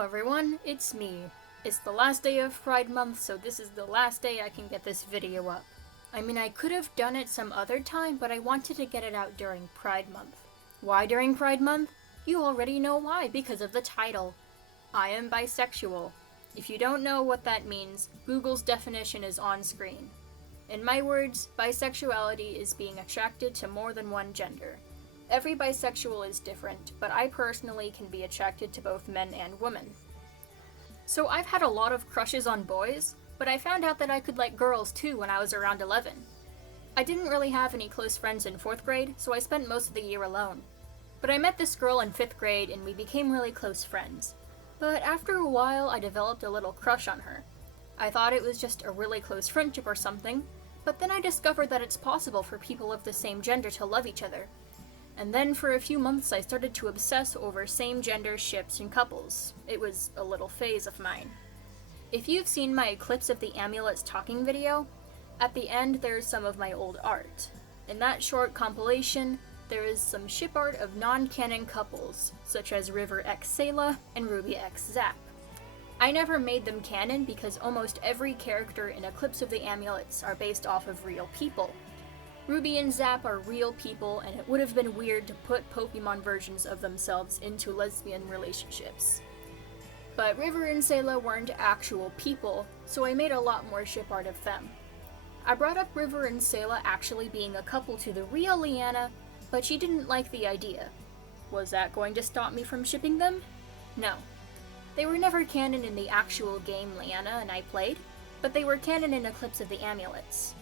Hello everyone, it's me. It's the last day of Pride Month, so this is the last day I can get this video up. I mean, I could have done it some other time, but I wanted to get it out during Pride Month. Why during Pride Month? You already know why, because of the title. I am bisexual. If you don't know what that means, Google's definition is on screen. In my words, bisexuality is being attracted to more than one gender. Every bisexual is different, but I personally can be attracted to both men and women. So I've had a lot of crushes on boys, but I found out that I could like girls too when I was around 11. I didn't really have any close friends in 4th grade, so I spent most of the year alone. But I met this girl in 5th grade and we became really close friends. But after a while I developed a little crush on her. I thought it was just a really close friendship or something, but then I discovered that it's possible for people of the same gender to love each other. And then for a few months I started to obsess over same-gender ships and couples. It was a little phase of mine. If you've seen my Eclipse of the Amulets talking video, at the end there's some of my old art. In that short compilation, there is some ship art of non-canon couples, such as River x Sayla and Ruby x Zap. I never made them canon because almost every character in Eclipse of the Amulets are based off of real people. Ruby and Zap are real people, and it would have been weird to put Pokemon versions of themselves into lesbian relationships. But River and Sayla weren't actual people, so I made a lot more ship art of them. I brought up River and Sayla actually being a couple to the real Leanna, but she didn't like the idea. Was that going to stop me from shipping them? No. They were never canon in the actual game Leanna and I played, but they were canon in Eclipse of the Amulets.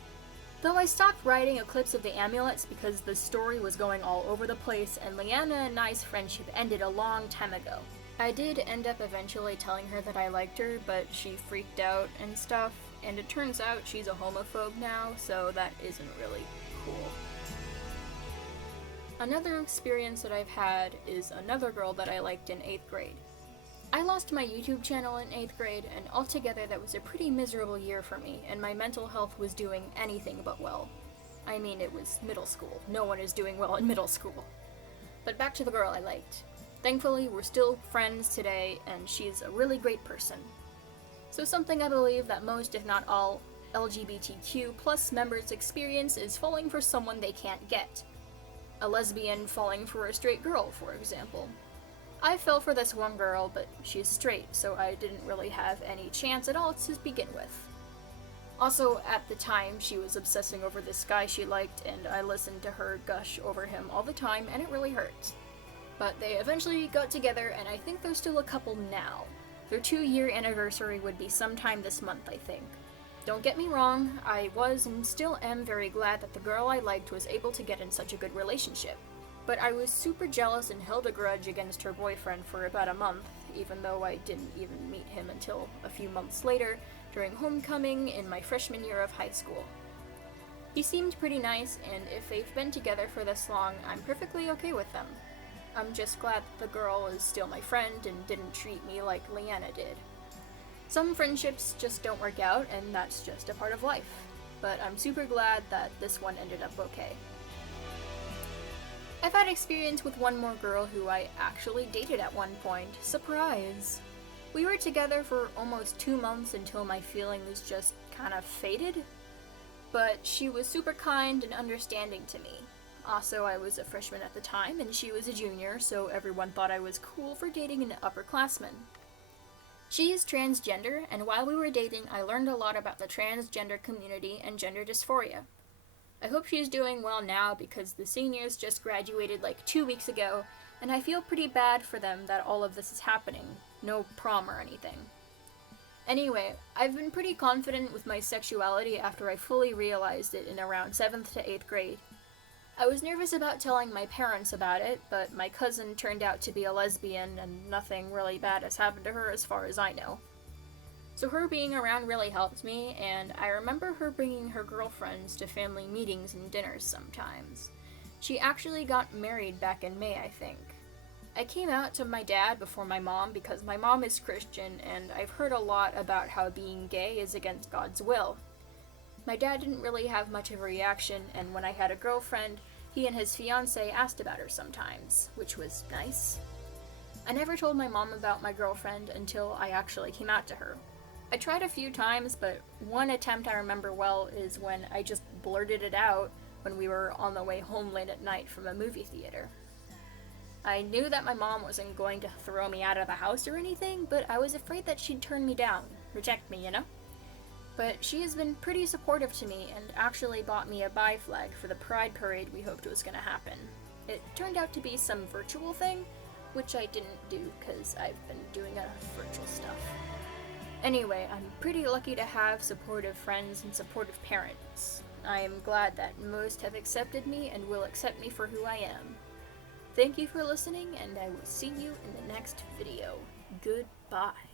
Though I stopped writing Eclipse of the Amulets because the story was going all over the place and Leanna and I's friendship ended a long time ago. I did end up eventually telling her that I liked her, but she freaked out and stuff, and it turns out she's a homophobe now, so that isn't really cool. Another experience that I've had is another girl that I liked in 8th grade. I lost my YouTube channel in 8th grade, and altogether that was a pretty miserable year for me, and my mental health was doing anything but well. I mean, it was middle school. No one is doing well in middle school. But back to the girl I liked. Thankfully, we're still friends today, and she's a really great person. So something I believe that most, if not all, LGBTQ plus members experience is falling for someone they can't get. A lesbian falling for a straight girl, for example. I fell for this one girl, but she's straight, so I didn't really have any chance at all to begin with. Also, at the time, she was obsessing over this guy she liked, and I listened to her gush over him all the time, and it really hurt. But they eventually got together, and I think they're still a couple now. Their 2-year anniversary would be sometime this month, I think. Don't get me wrong, I was and still am very glad that the girl I liked was able to get in such a good relationship. But I was super jealous and held a grudge against her boyfriend for about a month, even though I didn't even meet him until a few months later, during homecoming in my freshman year of high school. He seemed pretty nice, and if they've been together for this long, I'm perfectly okay with them. I'm just glad that the girl is still my friend and didn't treat me like Leanna did. Some friendships just don't work out, and that's just a part of life. But I'm super glad that this one ended up okay. I've had experience with one more girl who I actually dated at one point. Surprise! We were together for almost 2 months until my feelings just kind of faded. But she was super kind and understanding to me. Also, I was a freshman at the time and she was a junior, so everyone thought I was cool for dating an upperclassman. She is transgender, and while we were dating, I learned a lot about the transgender community and gender dysphoria. I hope she's doing well now because the seniors just graduated like 2 weeks ago, and I feel pretty bad for them that all of this is happening. No prom or anything. Anyway, I've been pretty confident with my sexuality after I fully realized it in around 7th to 8th grade. I was nervous about telling my parents about it, but my cousin turned out to be a lesbian and nothing really bad has happened to her as far as I know. So her being around really helped me, and I remember her bringing her girlfriends to family meetings and dinners sometimes. She actually got married back in May, I think. I came out to my dad before my mom because my mom is Christian, and I've heard a lot about how being gay is against God's will. My dad didn't really have much of a reaction, and when I had a girlfriend, he and his fiancée asked about her sometimes, which was nice. I never told my mom about my girlfriend until I actually came out to her. I tried a few times, but one attempt I remember well is when I just blurted it out when we were on the way home late at night from a movie theater. I knew that my mom wasn't going to throw me out of the house or anything, but I was afraid that she'd turn me down, reject me, you know? But she has been pretty supportive to me and actually bought me a bi flag for the pride parade we hoped was going to happen. It turned out to be some virtual thing, which I didn't do because I've been doing enough virtual stuff. Anyway, I'm pretty lucky to have supportive friends and supportive parents. I am glad that most have accepted me and will accept me for who I am. Thank you for listening, and I will see you in the next video. Goodbye.